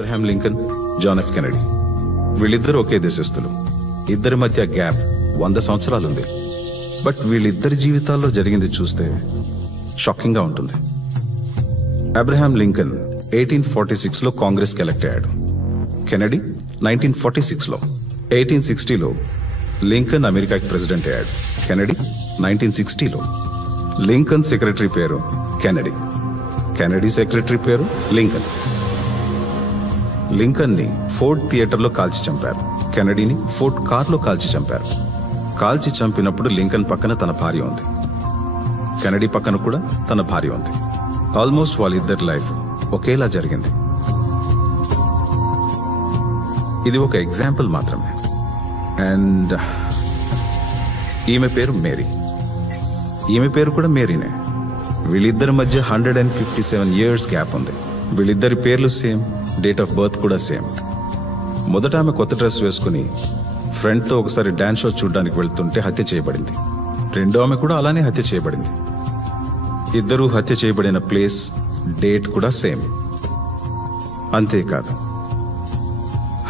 Abraham Lincoln, John F Kennedy వీళ్ళిద్దరూ ఒకే దేశస్థులు. ఇద్దరి మధ్య గ్యాప్ 100 సంవత్సరాలుంది. బట్ వీళ్ళిద్దరి జీవితాల్లో జరిగింది చూస్తే షాకింగ్ గా ఉంటుంది. అబ్రహాం లింకన్ 1846లో కాంగ్రెస్కి ఎలక్ట్ అయ్యాడు. కెనడీ 1946లో. 1860లో లింకన్ అమెరికాకి ప్రెసిడెంట్ అయ్యాడు. కెనడీ 1960లో. లింకన్ సెక్రటరీ పేరు కెనడీ, కెనడీ సెక్రటరీ పేరు లింకన్. లింకన్ ని ఫోర్డ్ థియేటర్లో కాల్చి చంపారు. కెనడీని ఫోర్డ్ కార్లో కాల్చి చంపారు. కాల్చి చంపినప్పుడు లింకన్ పక్కన తన భార్య ఉంది, కెనడీ పక్కన కూడా తన భార్య ఉంది. ఆల్మోస్ట్ వాళ్ళిద్దరి లైఫ్ ఒకేలా జరిగింది. ఇది ఒక ఎగ్జాంపుల్ మాత్రమే. అండ్ ఈమె పేరు మేరీ, ఈమె పేరు కూడా మేరీనే. వీళ్ళిద్దరి మధ్య 157 years గ్యాప్ ఉంది. వీళ్ళిద్దరి పేర్లు సేమ్, డేట్ ఆఫ్ బర్త్ కూడా సేమ్. మొదట ఆమె కొత్త డ్రెస్ వేసుకుని ఫ్రెండ్తో ఒకసారి డాన్స్ షో చూడడానికి వెళ్తుంటే హత్య చేయబడింది. రెండో ఆమె కూడా అలానే హత్య చేయబడింది. ఇద్దరూ హత్య చేయబడిన ప్లేస్, డేట్ కూడా సేమ్. అంతేకాదు,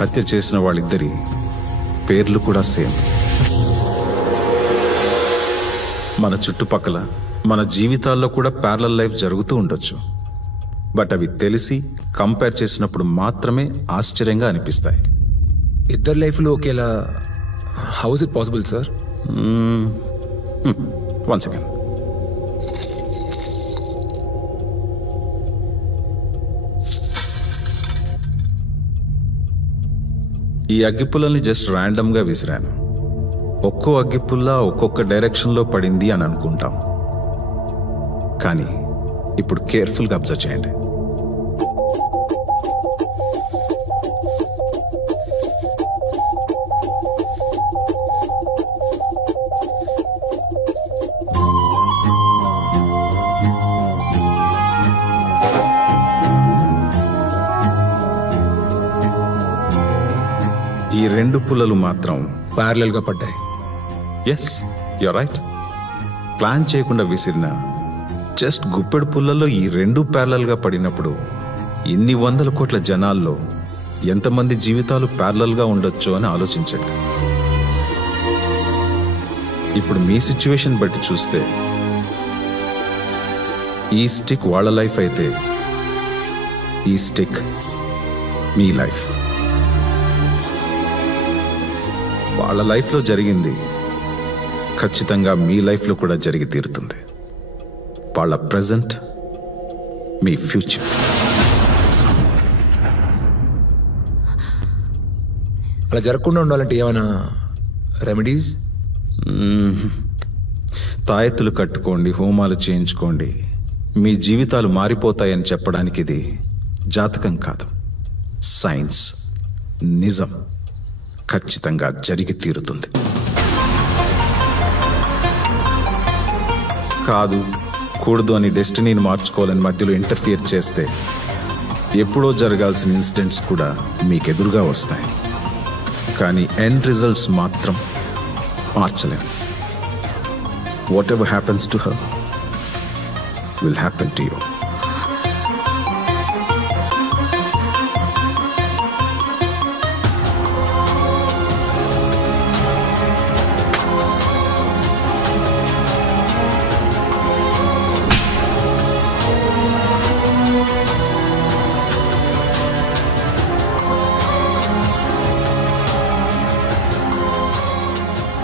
హత్య చేసిన వాళ్ళిద్దరి పేర్లు కూడా సేమ్. మన చుట్టుపక్కల, మన జీవితాల్లో కూడా ప్యారలల్ లైఫ్ జరుగుతూ ఉండొచ్చు. బట్ అవి తెలిసి కంపేర్ చేసినప్పుడు మాత్రమే ఆశ్చర్యంగా అనిపిస్తాయి. ఇద్దరు లైఫ్లో ఒకేలా how is it possible sir? One second. ఈ అగ్గిపుల్లల్ని జస్ట్ ర్యాండమ్గా విసిరాను. ఒక్కో అగ్గిపుల్ల ఒక్కొక్క డైరెక్షన్లో పడింది అని అనుకుంటాం. కానీ ఇప్పుడు కేర్ఫుల్గా అబ్జర్వ్ చేయండి. ఈ రెండు పుల్లలు మాత్రం ప్యారలల్ గా పడ్డాయి. Yes, you're right. ప్లాన్ చేయకుండా విసిరిన జస్ట్ గుప్పెడు పుల్లలో ఈ రెండు ప్యారలల్ గా పడినప్పుడు ఇన్ని 100 కోట్ల జనాల్లో ఎంతమంది జీవితాలు ప్యారలల్ గా ఉండొచ్చు అని ఆలోచించండి. ఇప్పుడు మీ సిచ్యువేషన్ బట్టి చూస్తే ఈ స్టిక్ వాళ్ళ లైఫ్ అయితే ఈ స్టిక్ మీ లైఫ్. వాళ్ళ లైఫ్లో జరిగింది ఖచ్చితంగా మీ లైఫ్లో కూడా జరిగి తీరుతుంది. వాళ్ళ ప్రెజెంట్ మీ ఫ్యూచర్. అలా జరగకుండా ఉండాలంటే ఏమైనా రెమెడీస్? తాయెత్తులు కట్టుకోండి, హోమాలు చేయించుకోండి, మీ జీవితాలు మారిపోతాయని చెప్పడానికి ఇది జాతకం కాదు, సైన్స్. నిజం ఖచ్చితంగా జరిగి తీరుతుంది. కాదు, కూడదు అని డెస్టినీని మార్చుకోవాలని మధ్యలో ఇంటర్ఫియర్ చేస్తే ఎప్పుడో జరగాల్సిన ఇన్సిడెంట్స్ కూడా మీకెదురుగా వస్తాయి. కానీ ఎండ్ రిజల్ట్స్ మాత్రం మార్చలేం. Whatever happens to her will happen to you.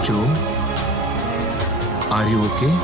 Joe, are you okay?